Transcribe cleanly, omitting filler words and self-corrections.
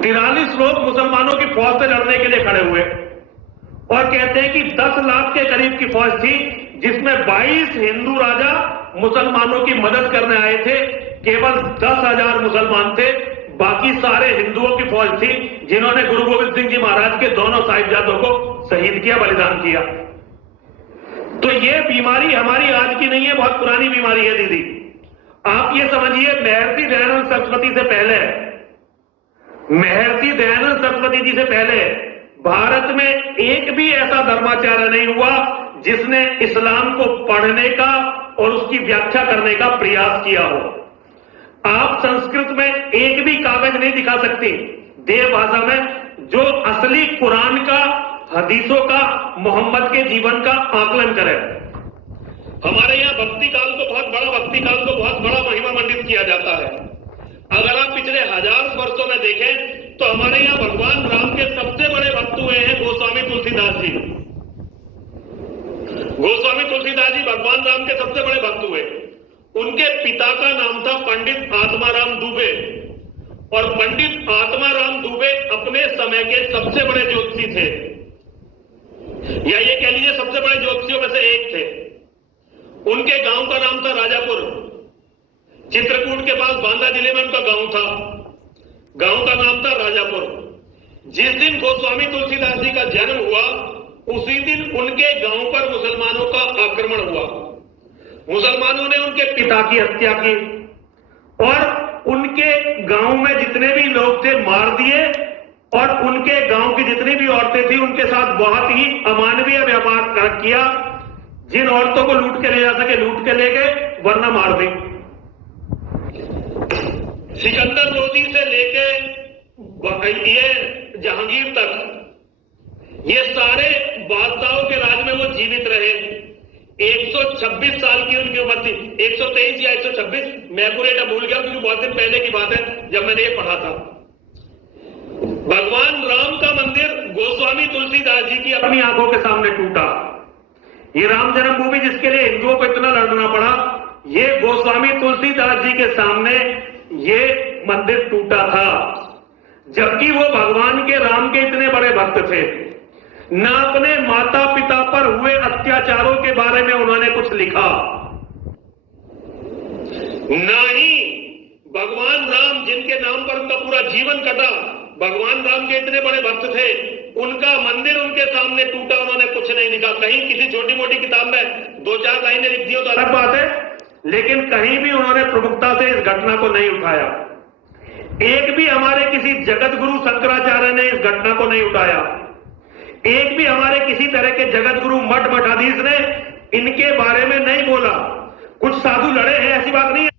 43 लोग मुसलमानों की फौज से लड़ने के लिए खड़े हुए और कहते हैं कि 10 लाख के करीब की फौज थी, जिसमें 22 हिंदू राजा मुसलमानों की मदद करने आए थे। केवल 10,000 मुसलमान थे, बाकी सारे हिंदुओं की फौज थी, जिन्होंने गुरु गोविंद सिंह जी महाराज के दोनों साहिबजादों को शहीद किया, बलिदान किया। तो ये बीमारी हमारी आज की नहीं है, बहुत पुरानी बीमारी है दीदी। आप ये समझिए, महर्षि दयानंद सरस्वती से पहले, महर्षि दयानंद सरस्वती जी से पहले भारत में एक भी ऐसा धर्माचार्य नहीं हुआ जिसने इस्लाम को पढ़ने का और उसकी व्याख्या करने का प्रयास किया हो। आप संस्कृत में एक भी कागज नहीं दिखा सकती देव भाषा में जो असली कुरान का, हदीसों का, मोहम्मद के जीवन का आकलन करे। हमारे यहाँ भक्ति काल को बहुत बड़ा महिमा मंडित किया जाता है। अगर आप पिछले 1000 वर्षों में देखें तो हमारे यहाँ भगवान राम के सबसे बड़े भक्त हुए हैं गोस्वामी तुलसीदास जी। गोस्वामी तुलसीदास जी भगवान राम के सबसे बड़े भक्त हुए। उनके पिता का नाम था पंडित आत्माराम दुबे, और पंडित आत्माराम दुबे अपने समय के सबसे बड़े ज्योतिषी थे, या ये कह लीजिए सबसे बड़े ज्योतिषियों में से एक थे। उनके गांव का नाम था राजापुर, चित्रकूट के पास बांदा जिले में उनका गांव था। गांव का नाम था राजापुर। जिस दिन गोस्वामी तुलसीदास जी का जन्म हुआ उसी दिन उनके गांव पर मुसलमानों का आक्रमण हुआ। मुसलमानों ने उनके पिता की हत्या की और उनके गांव में जितने भी लोग थे मार दिए, और उनके गांव की जितनी भी औरतें थी उनके साथ बहुत ही अमानवीय व्यवहार किया। जिन औरतों को लूट के ले जा सके लूट के ले गए, वरना मार दी। सिकंदर लोदी से लेके ये जहांगीर तक, ये सारे बादशाहों के राज में वो जीवित रहे। 126 साल की उनकी उम्र थी, 123 या 126, मैं पूरे भूल गया क्योंकि बहुत दिन पहले की बात है जब मैंने ये पढ़ा था। भगवान राम का मंदिर गोस्वामी तुलसीदास जी की अपनी आंखों के सामने टूटा। ये राम जन्मभूमि जिसके लिए हिंदुओं को इतना लड़ना पड़ा, ये गोस्वामी तुलसीदास जी के सामने ये मंदिर टूटा था, जबकि वो भगवान के राम के इतने बड़े भक्त थे। न अपने माता पिता पर हुए अत्याचारों के बारे में उन्होंने कुछ लिखा, न ही भगवान राम जिनके नाम पर उनका पूरा जीवन कटा, भगवान राम के इतने बड़े भक्त थे, उनका मंदिर उनके सामने टूटा, उन्होंने कुछ नहीं लिखा। कहीं किसी छोटी मोटी किताब में 2-4 लाइनें लिख दी हो तो अलग बात है, लेकिन कहीं भी उन्होंने प्रमुखता से इस घटना को नहीं उठाया। एक भी हमारे किसी जगत गुरु शंकराचार्य ने इस घटना को नहीं उठाया। एक भी हमारे किसी तरह के जगत गुरु मठ मठाधीश ने इनके बारे में नहीं बोला। कुछ साधु लड़े हैं, ऐसी बात नहीं है।